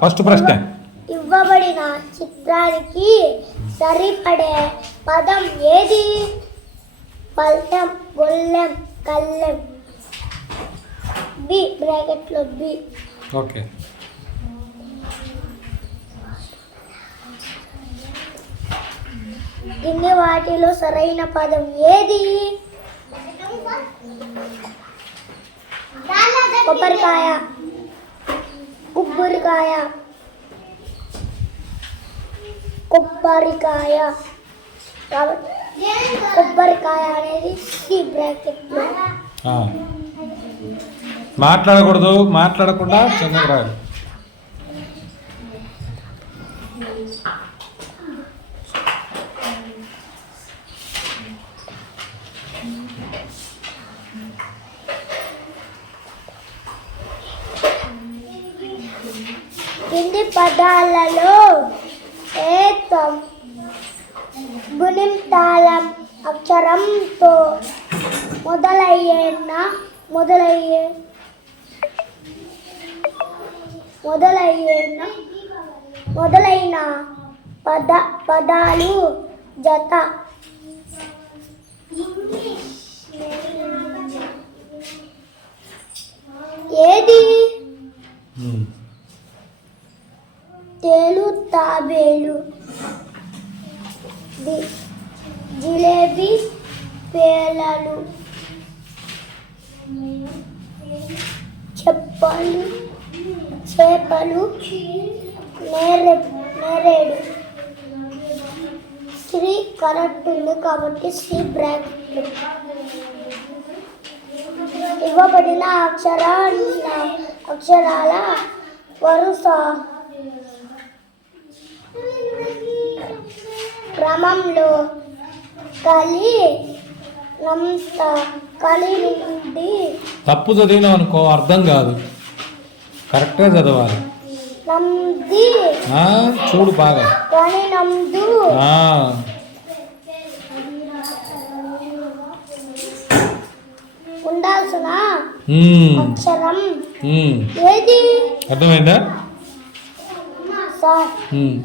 First ప్రశ్న, ఇవ్వబడిన చిత్రానికి సరిపడే పదం ఏది? పల్టం, గొల్లెం, కళ్ళెం. బి బ్రాకెట్లో బి. ఓకే. కింది వాటిలో సరైన పదం ఏది? కొబ్బరికాయ, కొబ్బరికాయ, కొబ్బరికాయ. కాబట్టి కొబ్బరికాయ అనేది సి బ్రాకెట్లో. మాట్లాడకూడదు, మాట్లాడకుండా చిన్నగా రాదు. కింది పదాలలో ఏతం గుణింతాళం అక్షరంతో మొదలైన పదాలు జత. ఏది? తేలు, తాబేలు. జిలేబీ, పేలలు. చేపలు, నేరేడు. శ్రీ కరెక్ట్ ఉంది కాబట్టి శ్రీ బ్రాకెట్. ఇవ్వబడిన అక్షరాల వరుస క్రమంలో నుండి. తప్పు చదివినావు అనుకో అర్థం కాదు, కరెక్ట్గా చదవాలి. చూడు బాగా. ఉండాల్సిన అక్షరం ఏది? అర్థమైందా సార్?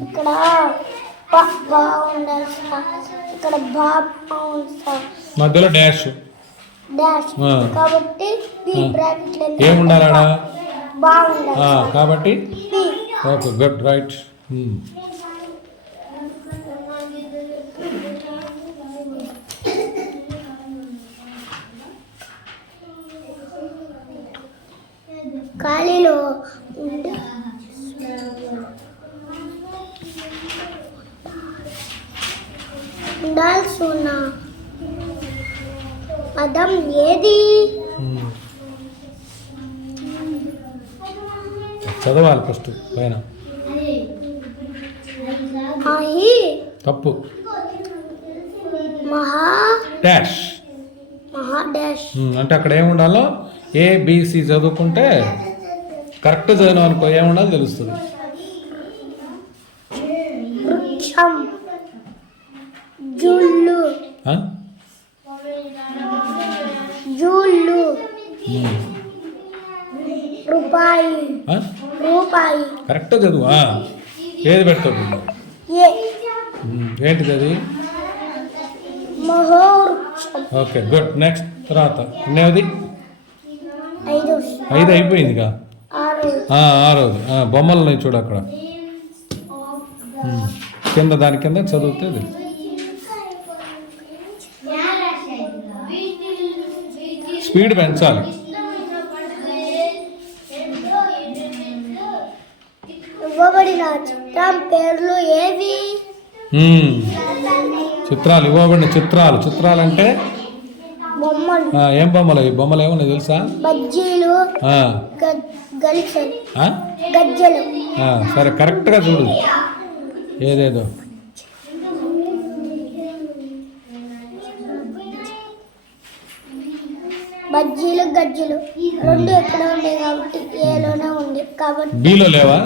ఇక్కడ బాగుండాల్సిన, ఇక్కడ బాగుంది సార్, మధ్యలో డాష్. కాబట్టి ఏముండాలడా? బాగుండాలి కాబట్టి ఓకే, గుడ్, రైట్. ఖాళీలో ఉండాల్సిన పదం ఏది? చదవాలి ఫస్ట్ పైన. తప్పు. డాష్. అంటే అక్కడ ఏముండాలో ఏబిసి చదువుకుంటే కరెక్ట్ చదివినాం అనుకో ఏముండాలో తెలుస్తుంది. వృక్షం, జూళ్ళు, రూపాయి. కరెక్ట్ చదువు. ఏది పెడతావు? ఏంటిది అది? Okay, good. నెక్స్ట్ తర్వాత ఎన్నోది? 5 అయిపోయిందిగా. 6. బొమ్మలు చూడు అక్కడ కింద, దాని కింద చదివితే స్పీడ్ పెంచాలి. ఇవ్వబడిన చిత్రం పేర్లు ఏవి? చిత్రాలు, ఇవ్వబడిన చిత్రాలు అంటే బొమ్మలు. ఏం బొమ్మలు? ఈ బొమ్మలు ఏమన్నా తెలుసా? బజ్జీలు, గజ్జలు. సరే, కరెక్ట్గా చూడు ఏదేదో. బజ్జీలు, గజ్జలు రెండు ఎక్కడ ఉండే కాబట్టి ఏలోనే ఉంది కాబట్టి బీలో లేవా?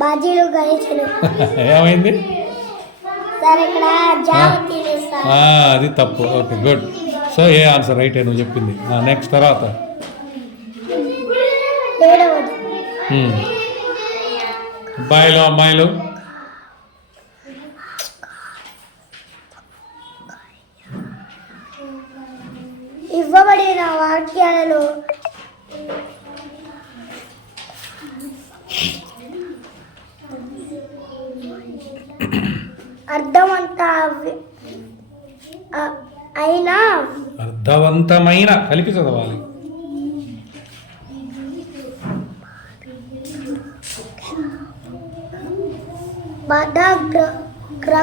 బాజీలు, గజ్జలు. ఏమైంది? సరే, ఇక్కడ జావ తీసేస్తా. అది తప్పు. Okay, good. సో ఏ ఆన్సర్ రైట్ నువ్వు చెప్పింది. నెక్స్ట్ తర్వాత 7వది అబ్బాయిలు అమ్మాయిలు ఇవ్వబడిన వాక్యాలలో అర్థవంతమైన కలిపి చదవాలి. పదగ్రక్షమం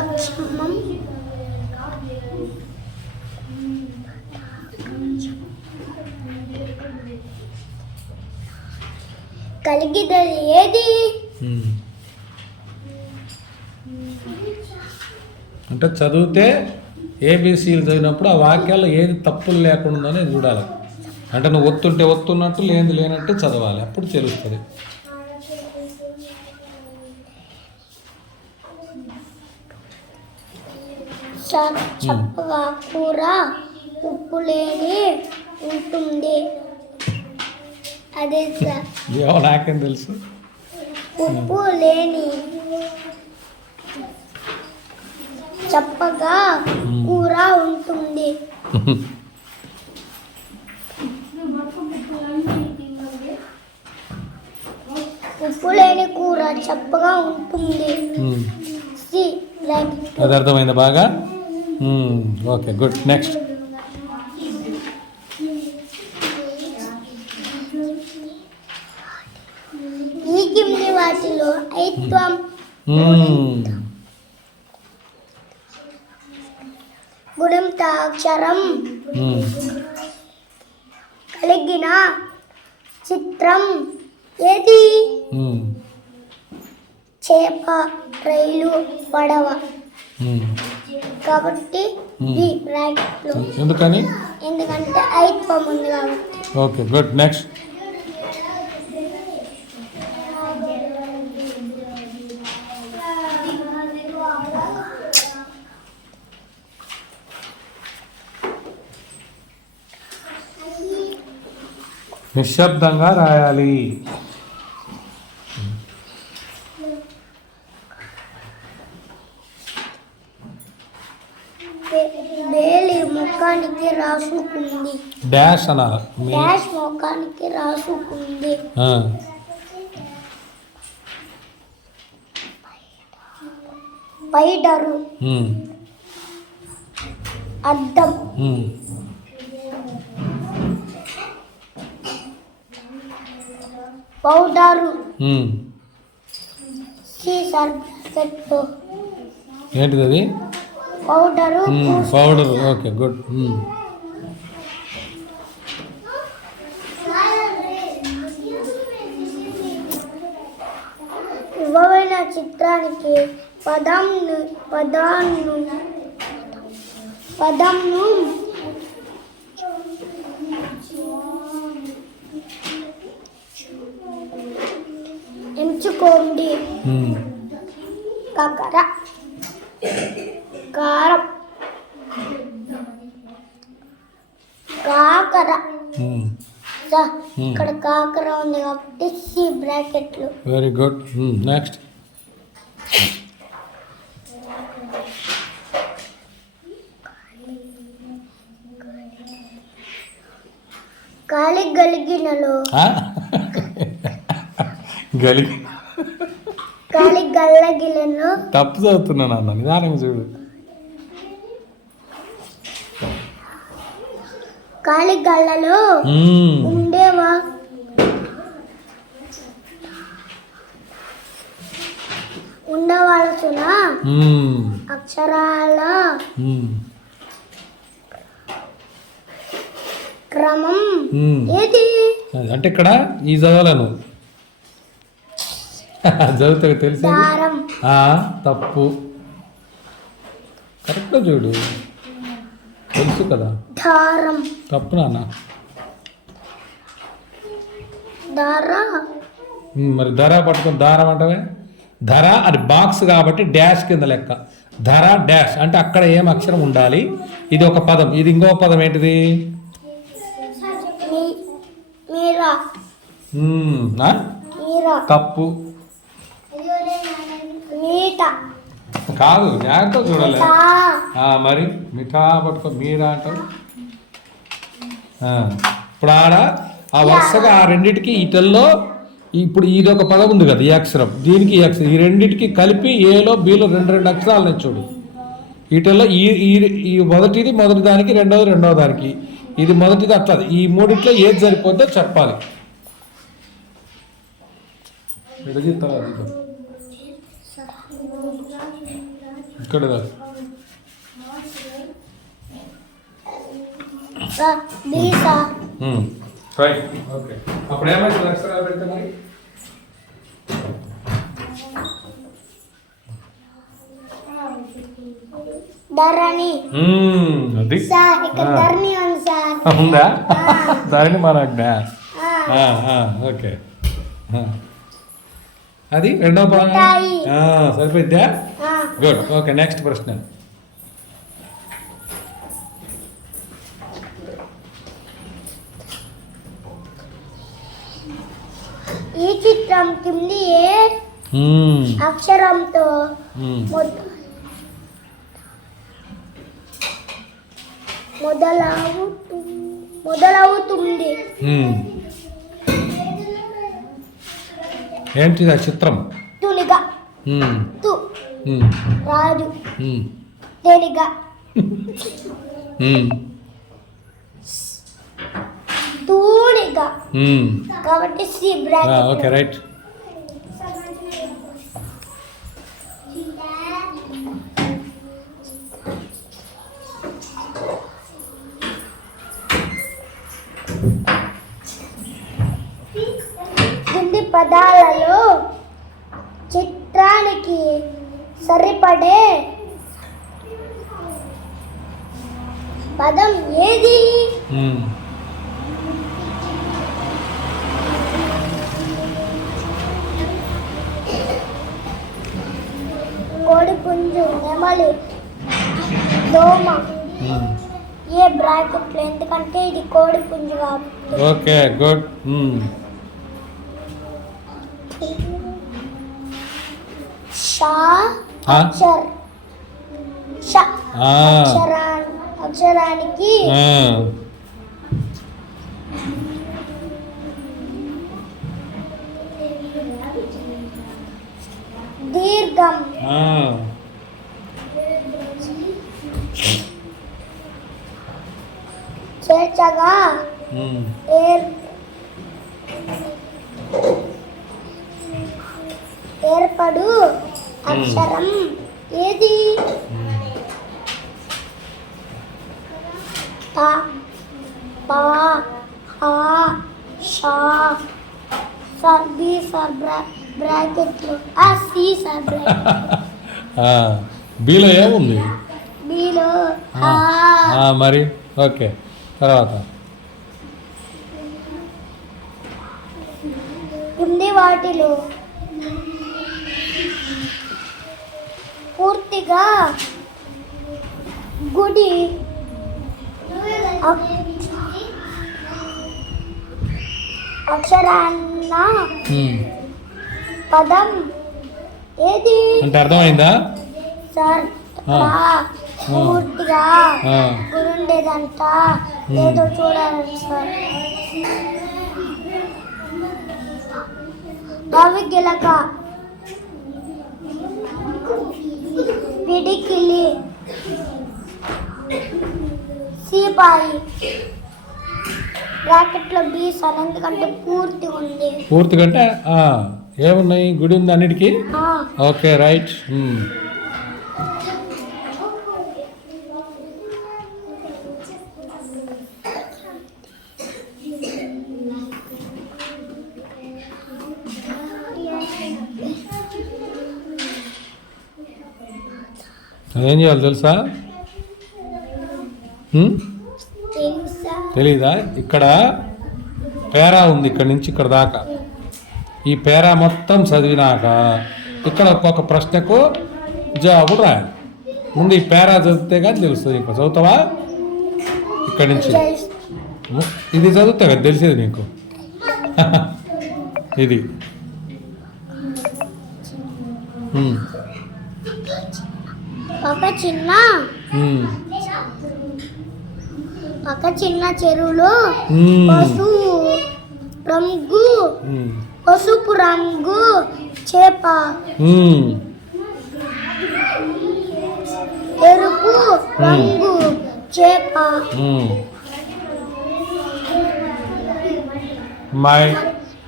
కలిగినది ఏది? అంటే చదివితే ఏబీసీలు చదివినప్పుడు ఆ వాక్యాల్లో ఏది తప్పులు లేకుండా ఉందని చూడాలి. అంటే నువ్వు ఒత్తుంటే ఒత్తున్నట్టు లేనిది లేనట్టు చదవాలి, అప్పుడు తెలుస్తుంది. చప్పగా కూర ఉప్పు లేని ఉంటుంది. అదే సార్, ఏమో నాకేం తెలుసు. ఉప్పు లేని చప్పగా కూర ఉంటుంది. ఉప్పు లేని కూర చప్పగా ఉంటుంది. అది అర్థమైందా బాగా? Okay, good. నెక్స్ట్ ఈ కింది వాటిలో ఐత్వం గుణింతాక్షరం కలిగిన చిత్రం ఏది? చేప, రైలు, పడవ. కాబట్టి ఎందుకని? ఎందుకంటే ఐత్వం ఉంది కాబట్టి. Okay, good. నెక్స్ట్ నిశ్శబ్దంగా రాయాలి. బేలి ముఖానికి రాసుకుంది. డాష్ అనాలి. డాష్ ముఖానికి రాసుకుంది. పైడరు అద్దం. పౌడరు సర్ఫెక్ట్. ఏంటిది అది? పౌడరు. పౌడర్. Okay, good. ఇవ్వబడిన చిత్రానికి పదంను ఎంచుకోండి. కాకర, కారం, కాకర. ఇక్కడ కాకర ఉంది కాబట్టి సి బ్రాకెట్లు. Very good. నెక్స్ట్ గాలి గలిగినలో గాలి గల్లగిలను. తప్పు చదువుతున్నాను అన్న, నిదానంగా చూడు. గాలి గల్లలో ఉండేవా ఉండవలసిన అక్షరాల క్రమం ఏది? అంటే ఇక్కడ ఈ చదవాలను చదివితే తెలుసు. తప్పు. కరెక్ట్గా చూడు, తెలుసు కదా. దారం. తప్పు నాన్న. దార. మరి ధర పట్టుకొని దారం అంటవే. ధర అది బాక్స్ కాబట్టి డాష్ కింద లెక్క. ధర డాష్ అంటే అక్కడ ఏం అక్షరం ఉండాలి. ఇది ఒక పదం. ఇది ఇంకో పదం ఏంటిది? మీరా. కప్పు మీట కాదు, జాగ్రత్త చూడాలి. మరి మిఠా పట్టుకో, మీరా అంటావు. ఇప్పుడు ఆడ ఆ వరుసగా ఆ రెండింటికి ఈటల్లో ఇప్పుడు ఇదొక పదం ఉంది కదా, ఈ అక్షరం, దీనికి ఈ అక్షరం, ఈ రెండింటికి కలిపి ఏలో బీలో రెండు అక్షరాలు చూడు. వీటిల్లో ఈ మొదటి దానికి, రెండవ దానికి, ఇది మొదటిది అట్లా. ఈ మూడిట్లో ఏది సరిపోద్దో చెప్పాలి. ఇక్కడ అప్పుడు ఏమైతుంది అక్షరాలు పెడితే మరి? ధరణి. అది ధరణి ఉందా? ధరణి మన ఓకే. అది రెండవ పదం సరిపోద్దా? గుడ్. ఓకే, నెక్స్ట్ ప్రశ్న. ఈ చిత్రం కింది ఏ అక్షరంతో మొదలవుతుంది? ఏంటిది ఆ చిత్రం? తునిగా. రాజు. తేలిగా. తూనిగా. కాబట్టి సి బ్రాకెట్. Okay, right. కింది పదాలలో చిత్రానికి సరిపడే పదం ఏది? కోడిపుంజు, నెమలి, దోమ. ఏ బ్రాకెట్ లో, ఎందుకంటే ఇది కోడిపుంజు కాబట్టి. Okay, good. అక్షరానికి దీర్ఘం. చేర్చగా ఏర్పడు అక్షరం ఏది? త, ప, హ, ష. సార్ బి సార్ బ్రాకెట్లు. C sir bracket. బిలో ఏముంది? బిలో మరి ఓకే. తర్వాత కింది వాటిలో పూర్తిగా గుడి అక్షరాన్న పదం ఏది? అంటే అర్థమైందా సార్? పూర్తిగా గురుండేదంతా ఏదో చూడాలి సార్. గవిగిలక, పిడికిలి, సిపాయి. బ్రాకెట్లో బి సార్, ఎందుకంటే పూర్తి ఉంది. పూర్తి కంటే ఏమున్నాయి? గుడి ఉంది అన్నిటికీ. Okay, right. ఏం చేయాలి తెలుసా? తెలీదా? ఇక్కడ పేరా ఉంది, ఇక్కడ నుంచి ఇక్కడ దాకా. ఈ పేరా మొత్తం చదివినాక ఇక్కడ ఒక్కొక్క ప్రశ్నకు జవాబు రాయాలి. ముందు ఈ పేరా చదివితే కానీ తెలుస్తుంది. ఇంకా చదువుతావా? ఇక్కడి నుంచి ఇది చదివితే కదా తెలిసేది నీకు. ఇది ఒక చిన్న చెరువులో పసుపు రంగు చేప, ఎరుపు రంగు చేప,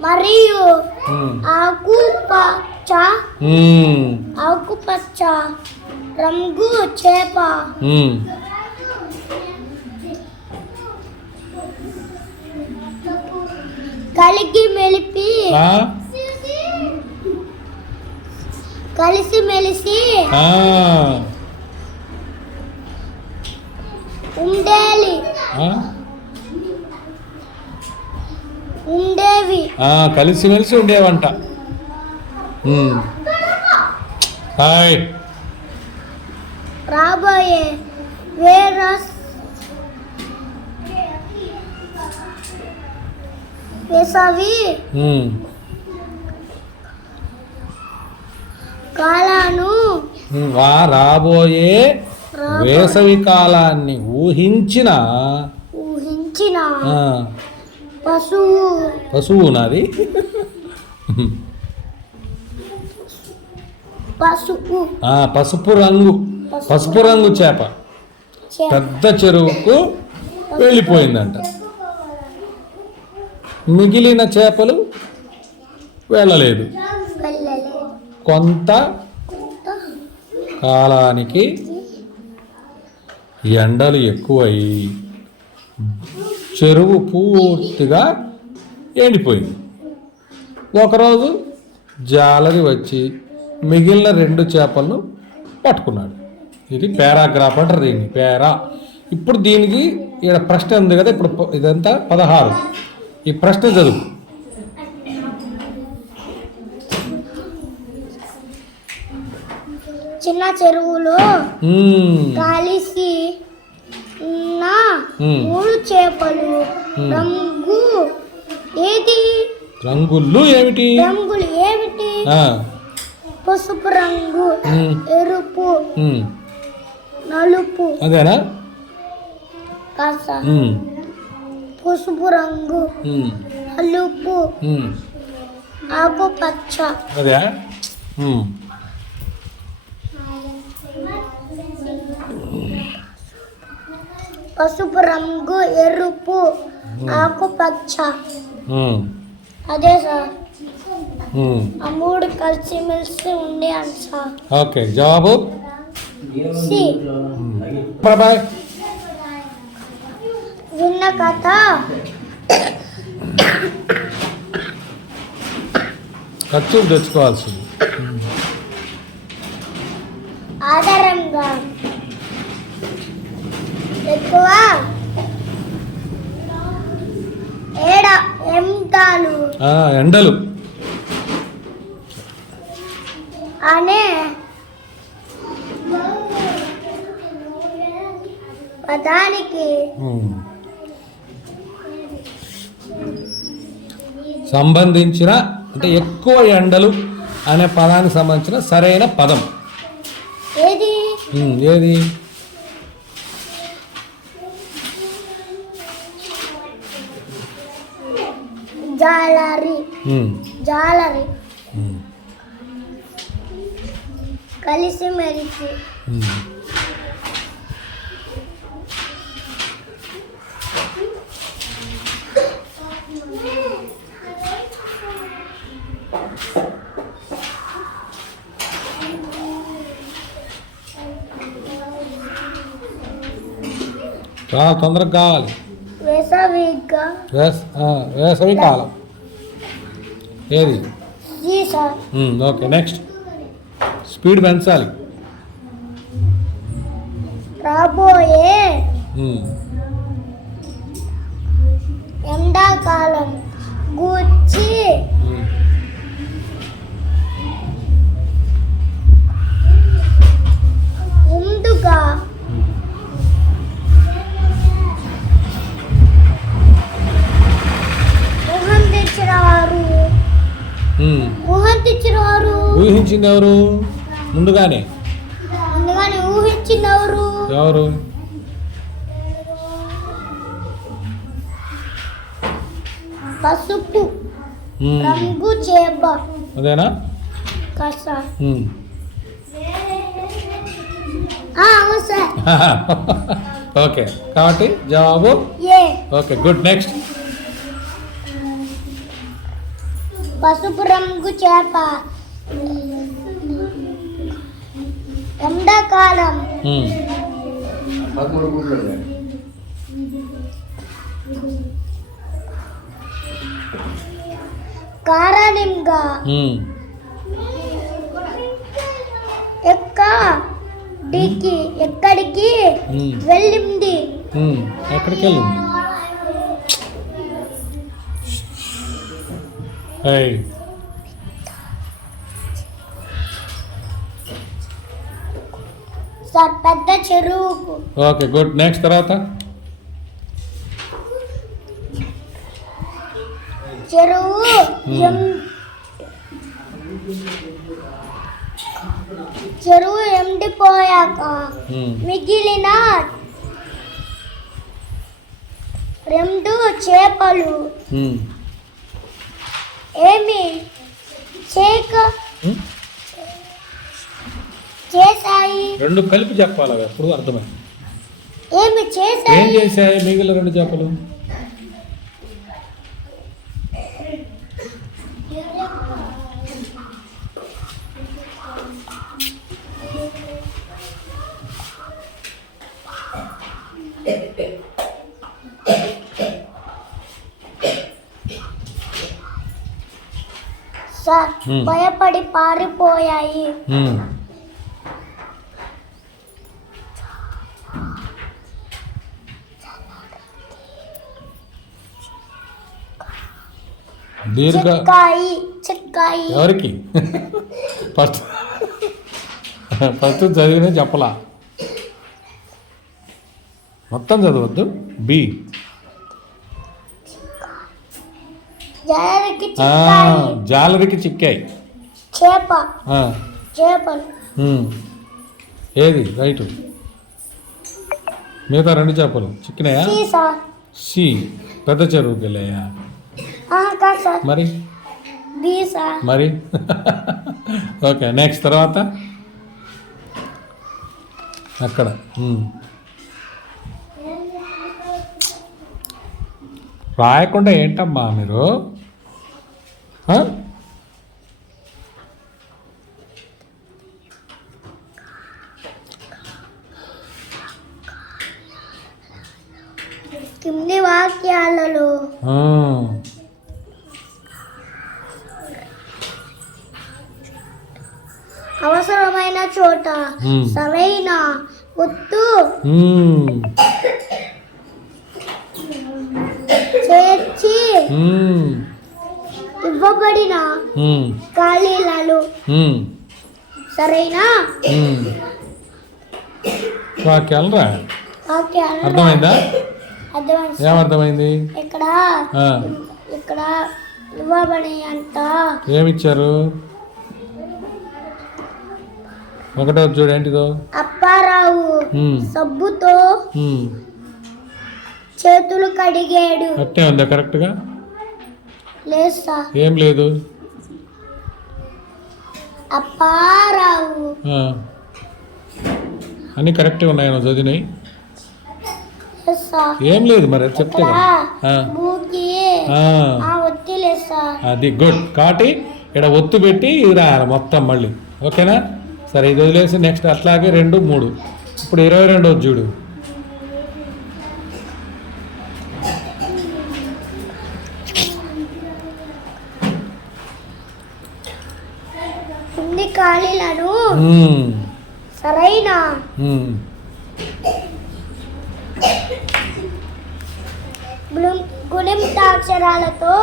మరియు ఆకుపచ్చ రంగు చేప కలిసిమెలిసి ఉండేవి. కలిసిమెలిసి ఉండేవంట. రాబోయే వేసవి కాలాను రాబోయే వేసవి కాలాన్ని ఊహించిన పశువు నాది పసుపు రంగు చేప పెద్ద చెరువుకు వెళ్ళిపోయిందంట. మిగిలిన చేపలు వెళ్ళలేదు. కొంత కాలానికి ఎండలు ఎక్కువై చెరువు పూర్తిగా ఎండిపోయింది. ఒకరోజు జాలరి వచ్చి మిగిలిన 2 చేపలను పట్టుకున్నాడు. ఇది పారాగ్రాఫ్ అంటారు దీన్ని, పేరా. ఇప్పుడు దీనికి ఇక్కడ ప్రశ్న ఉంది కదా, ఇప్పుడు ఇదంతా 16. ఈ ప్రశ్న చదువు. చిన్న చెరువులో కలిసి ఉన్న 3 చేపలు రంగులు ఏమిటి? పసుపు రంగు, ఎరుపు, నలుపు. అదేనా? పసుపు రంగు, నలుపు, ఆకుపచ్చ. అదే. పసుపు రంగు, ఎరుపు, ఆకుపచ్చ. అదే సార్. ఆ 3 కలిసిమెలిసి ఉండే సార్. ఓకే, జవాబు సి. బాయ్. విన్న కథ ఖర్చు తెచ్చుకోవాల్సింది. ఆధారంగా ఎక్కువ ఎండలు అనే పదానికి సంబంధించిన, అంటే ఎక్కువ ఎండలు అనే పదానికి సంబంధించిన సరైన పదం ఏది? జాలరి. కలిసిమెలిసి. తొందరగా కావాలి. వేసవి కాలం. ఏది? Okay, next. స్పీడ్ పెంచాలి. రాబోయే ఎండాకాలం గూర్చి ఉమ్. ఊహించిన వారు ఊహించింది ఎవరు ముందుగానే ముందుగానే ఊహించింది ఎవరు ఎవరు పసుపు ఉమ్. రంగు చేప అదేనా కస ఉమ్. అవును సార్ ఓకే కాబట్టి జవాబు ఏ ఓకే గుడ్ నెక్స్ట్ పసుపు రంగు చేప ఎండాకాలం కారణంగా ఎక్కడికి వెళ్ళింది ఎక్కడికి వెళ్ళింది ఏయ్. సార్ పెద్ద చెరువుకు ఓకే గుడ్ నెక్స్ట్ తర్వాత చెరువు చెరువు ఎండిపోయాక మిగిలిన 2 చేపలు ఏమి చేశాయి 2 కలిపి చెప్పాలి అవి అప్పుడు అర్థమైంది ఏమి ఏం చేశాయి చేశాయి మిగిలిన 2 చేపలు సార్ భయపడి పారిపోయాయి దీర్ఘ చిక్కాయి ఎవరికి ఫస్ట్ చదివిన చెప్పలా మొత్తం చదవద్దు బి జాలరికి చిక్కాయి చేపలు ఏది రైట్ మిగతా 2 చేపలు చిక్కినాయా సి పెద్ద చెరువుకి వెళ్ళాయా మరి మరి ఓకే నెక్స్ట్ తర్వాత అక్కడ రాయకుండా ఏంటమ్మా మీరు కింది వాక్యాలలో అవసరమైన చోట సరైన ఒత్తు చేర్చి ఇవ్వబడిన ఖాళీలలో సరైన వాక్యాలు రా అర్థమైందా ఏమర్థమైంది ఇక్కడ ఇవ్వబడి అంట ఏమిచ్చారు ఒకటో చూడు ఏంటిదో అప్పారావు సబ్బుతో చేతులు కడిగాడు అట్టే ఉందా కరెక్ట్గా లేదు సార్ ఏం లేదు అప్పారావు అన్నీ కరెక్ట్గా ఉన్నాయి నువ్వు చదివినాయి ఏం లేదు మరి చెప్తే అది గుడ్ కాబట్టి ఇక్కడ ఒత్తు పెట్టి ఇది రాయాలి మొత్తం మళ్ళీ ఓకేనా సరే ఇది వదిలేసి నెక్స్ట్ అట్లాగే 2, 3 ఇప్పుడు 22 చూడు ఖాళీలను సరైన గుణింతాక్షరాలతో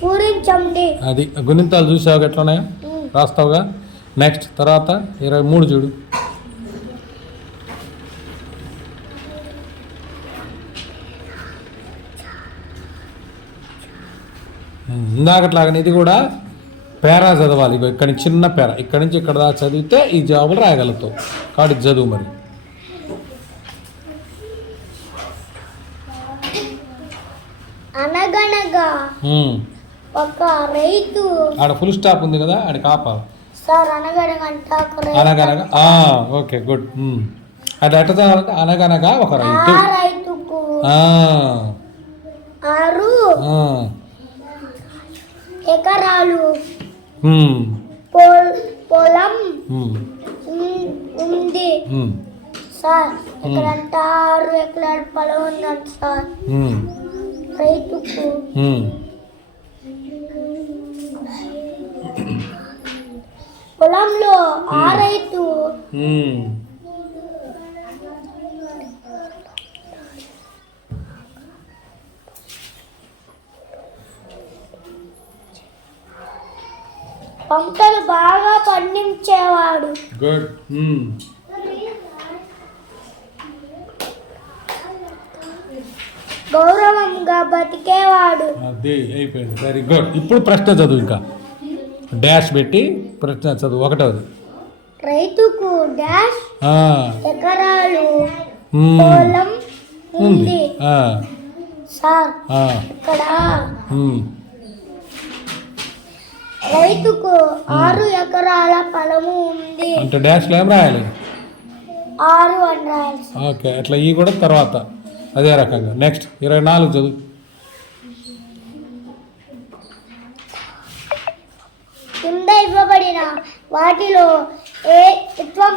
పూరించండి అది గుణింతాలు చూసావు ఎట్లున్నాయో రాస్తావుగా నెక్స్ట్ తర్వాత 23 చూడు ఇందాకట్లాగానే ఇది కూడా పేరా చదవాలి. ఇగో ఇక్కడ నుంచి చిన్న పేరా, ఇక్కడ నుంచి ఇక్కడ దాకా చదివితే ఈ జవాబులు రాయగలుగుతావు. కాబట్టి ఇది చదువు మరి. అనగనగా ఒక రైతు. ఆడ ఫుల్ స్టాప్ ఉంది కదా, ఆడికి ఆపాలి. సార్ అనగనగా అంటే ఒక రైతు. అనగనగా ఓకే గుడ్. అది ఎట్ట చదవాలంటే అనగనగా ఒక రైతు. ఆ రైతుకు 6 ఎకరాలు పొలం ఉంది సార్. ఎక్కడంటే 6 ఎకరాల పొలం ఉందంట సార్ రైతుకు. పొలంలో ఆ రైతు పంటలు బాగా పండించేవాడు. గుడ్. గౌరవంగా బతికేవాడు. అది అయిపోయింది. Very good. ఇప్పుడు ప్రశ్న చదువు. ఇంకా డాష్ పెట్టి ప్రశ్న చదువు. ఒకటవది. రైతుకు డాష్ ఎకరాలు పొలం ఉంది సార్. ఇక్కడ రైతుకు 6 ఎకరాల పొలము ఉంది అంటే డాష్లో ఏం రాయాలి? 6 అని రాయాలి. ఓకే, అట్లా ఈ కూడా తర్వాత అదే రకంగా. నెక్స్ట్ 24 చదువు. కింద ఇవ్వబడిన వాటిలో ఏత్వం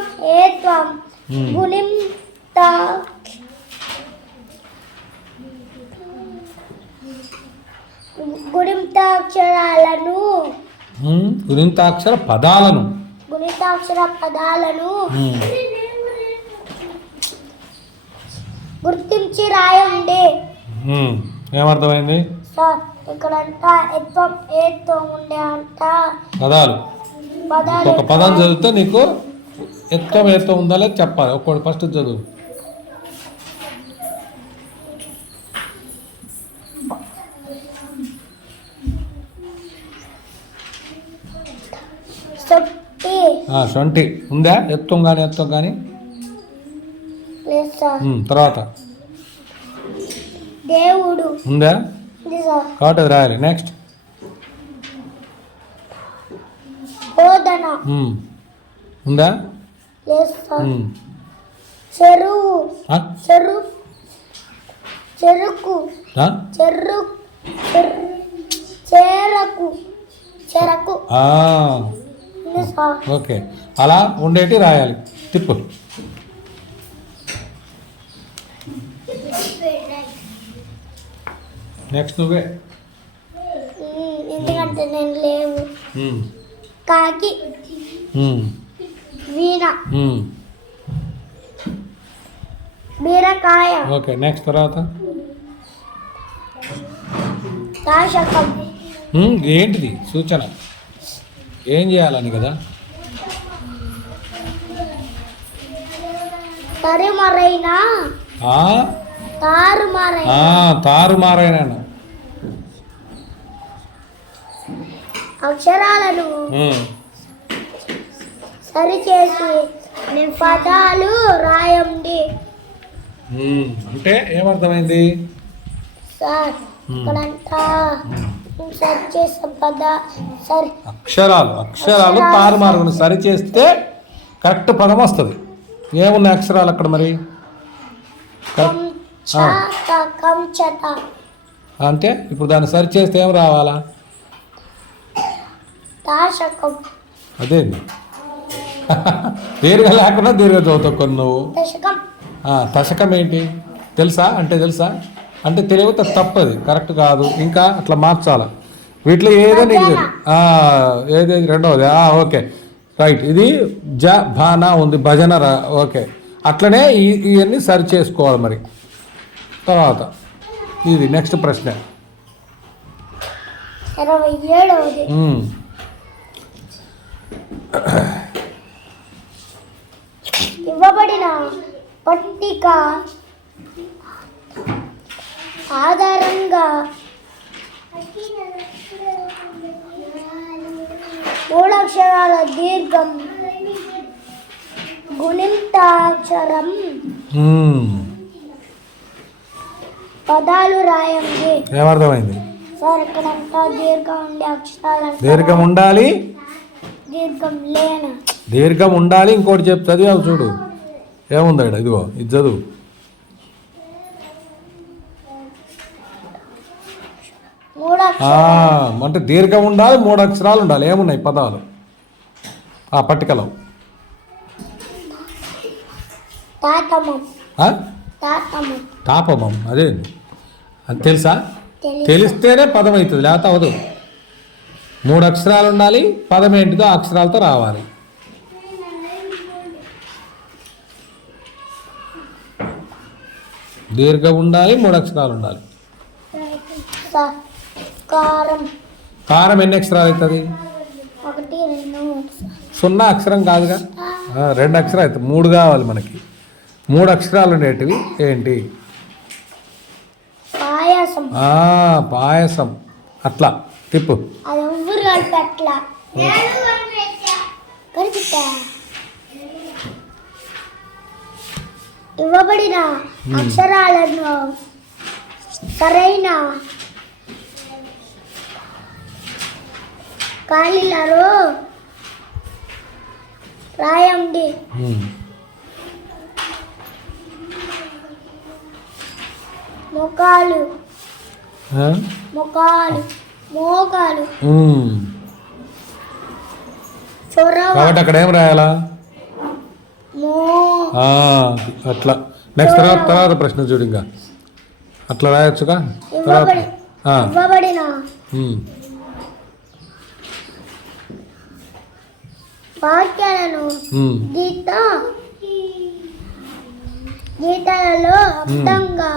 గుణింతాక్షరాలను గుణింతాక్షర పదాలను గుర్తించి రాయండి. ఏమర్థమైంది సార్? ఇక్కడంతా ఏత్వం ఉండే అంట పదాలు. ఒక పదం చదివితే నీకు ఎత్తం ఉందా లేదు చెప్పాలి. ఒక్కటి ఫస్ట్ చదువు. సొంటి ఉందా? ఎత్తం కానీ తర్వాత దేవుడు ఉందా? కాబట్టి అది రాయాలి. నెక్స్ట్ ఉందా? చెరుకు ఓకే, అలా ఉండేటి రాయాలి. తిప్పు. నెక్స్ట్ నువ్వే. ఎందుకంటే నేను లేవు. కాకి వీణ బీరకాయ. ఓకే, నెక్స్ట్ తర్వాత దాశకం. ఏంటిది సూచన? ఏం చేయాలని కదా? తారుమారైన అక్షరాలను సరిచేసి పదాలు రాయండి. అంటే ఏమర్థమైంది సార్? ఇక్కడంతా సరి చేసే అక్షరాలు తారుమారు సరి చేస్తే కరెక్ట్ పదం వస్తుంది. ఏమున్నాయి అక్షరాలు అక్కడ మరి? అంటే ఇప్పుడు దాన్ని సరి చేస్తే ఏం రావాలా? అదే దీర్ఘ లేకుండా దీర్ఘ చదువుతావు కొన్ని నువ్వు. దశకం ఏంటి తెలుసా? అంటే తెలియకపోతే తప్పది, కరెక్ట్ కాదు. ఇంకా అట్లా మార్చాలి. వీటిలో ఏదైనా ఏదేది రెండవది. Okay right. ఇది భానా ఉంది, భజన ఓకే. అట్లనే ఇవన్నీ సరి చేసుకోవాలి మరి. తర్వాత ఇది నెక్స్ట్ ప్రశ్న. 27వ ఇవ్వబడిన పట్టిక ఆధారంగా అక్షరాల దీర్ఘం గుణింతాక్షరం పదాలు రాయండి. ఏమర్థమైంది? సార్ ఇక్కడంతా దీర్ఘం ఉండే అక్షరాలు దీర్ఘం ఉండాలి, దీర్ఘం లేనా? దీర్ఘం ఉండాలి. ఇంకోటి చెప్తుంది అవి చూడు ఏముంది ఇక్కడ, ఇదిగో ఇది చదువు. అంటే దీర్ఘం ఉండాలి, 3 అక్షరాలు ఉండాలి. ఏమున్నాయి పదాలు ఆ పట్టికలో? తాపమం. అదే అది తెలుసా? తెలిస్తేనే పదం అవుతుంది, లేకపోతే అవదు. 3 అక్షరాలు ఉండాలి, పదం ఏంటిదో ఆ అక్షరాలతో రావాలి. దీర్ఘం ఉండాలి, 3 అక్షరాలు ఉండాలి. కారం ఎన్ని అక్షరాలు అవుతుంది? 0 అక్షరం కాదుగా, 2 అక్షరాలు అవుతుంది. 3 కావాలి మనకి. 3 అక్షరాలు ఉండేటివి ఏంటి? పాయసం. అట్లా తిప్పు. ఇవ్వబడిన అక్షరాలను సరైన ఖాళీలలో రాయండి. మోకాలు. కాబట్టి అక్కడ ఏం రాయాలా? అట్లా. నెక్స్ట్ తర్వాత ప్రశ్న చూడు. ఇంకా అట్లా రాయొచ్చుగా. ఇవ్వబడిన వాక్యాలను గీతాలలో అందంగా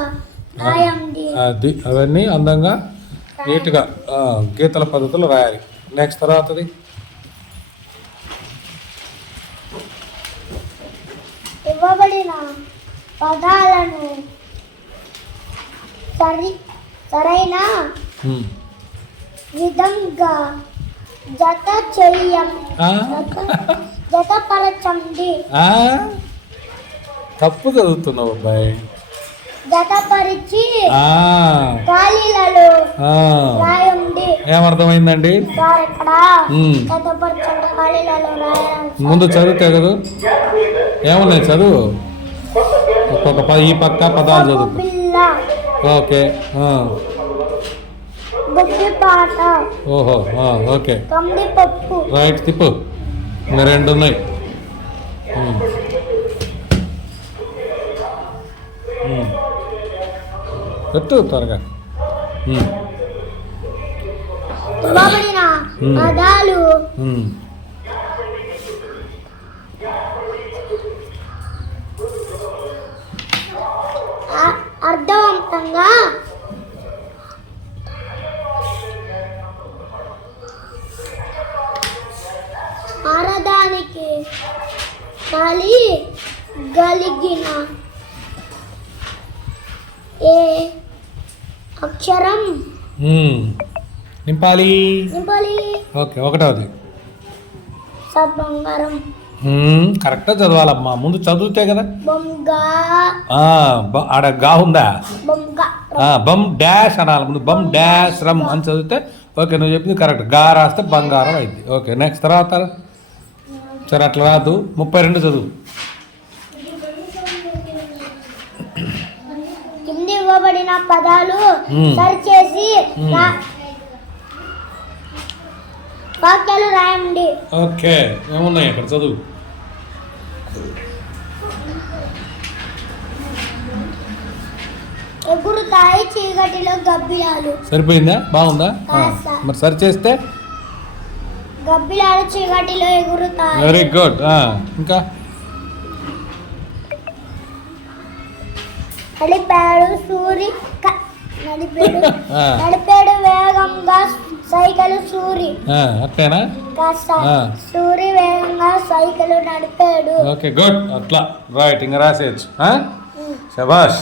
రాయండి. అది అవన్నీ అందంగా నీట్గా గీతల పద్ధతిలో రాయాలి. నెక్స్ట్ తర్వాతది ఇవ్వబడిన పదాలను సరైన విధంగా జతపరచండి. తప్పు చదువుతున్నావు అబ్బాయి. జతపరిచి ఖాళీలలో రాయండి. ఏమర్థమైందండి? ముందు చదివితే కదా ఏమున్నాయి చదువు. ఒక్కొక్క ఈ పక్క పదాలు చదువు. ఓకే. ఓహో ఓకే రైట్. తిప్పు. ఇంకా 2 ఉన్నాయి. ఎత్తు త్వరగా. పదాలు అర్థవంతంగా ఆరడానికి గలిగిన ఏ అక్షరం నింపాలి. ఓకే. ఒకటవది బంగారం. కరెక్ట్గా చదవాలమ్మా. ముందు చదివితే కదా. ఆడ గా ఉందా? బమ్ డాష్ అనాలి ముందు. బమ్ డాష్ రమ్ అని చదివితే ఓకే. నువ్వు చెప్పింది కరెక్ట్. గా రాస్తే బంగారం అయింది. ఓకే. నెక్స్ట్ తర్వాత సరే అట్లా రాదు. 32 చదువు. కింది ఇవ్వబడిన పదాలు సరిచేసి వాక్యాలు రాయండి. ఓకే. ఏమున్నాయి అక్కడ చదువు. ఎగురుతాయి చీకటిలో గబ్బిలాలు. సరిపోయిందా? బాగుందా? మరి సరి చేస్తే గబ్బిలాలు చీకటిలో ఎగురుతాయి. Very good. ఇంకా నడిపాడు వేగంగా సైకిల్ సూరి. అట్లేనా? సూరి వేగంగా సైకిల్ నడిపాడు. Okay good. అట్లా రైట్. ఇంకా రాసేయచ్చు. శభాష్.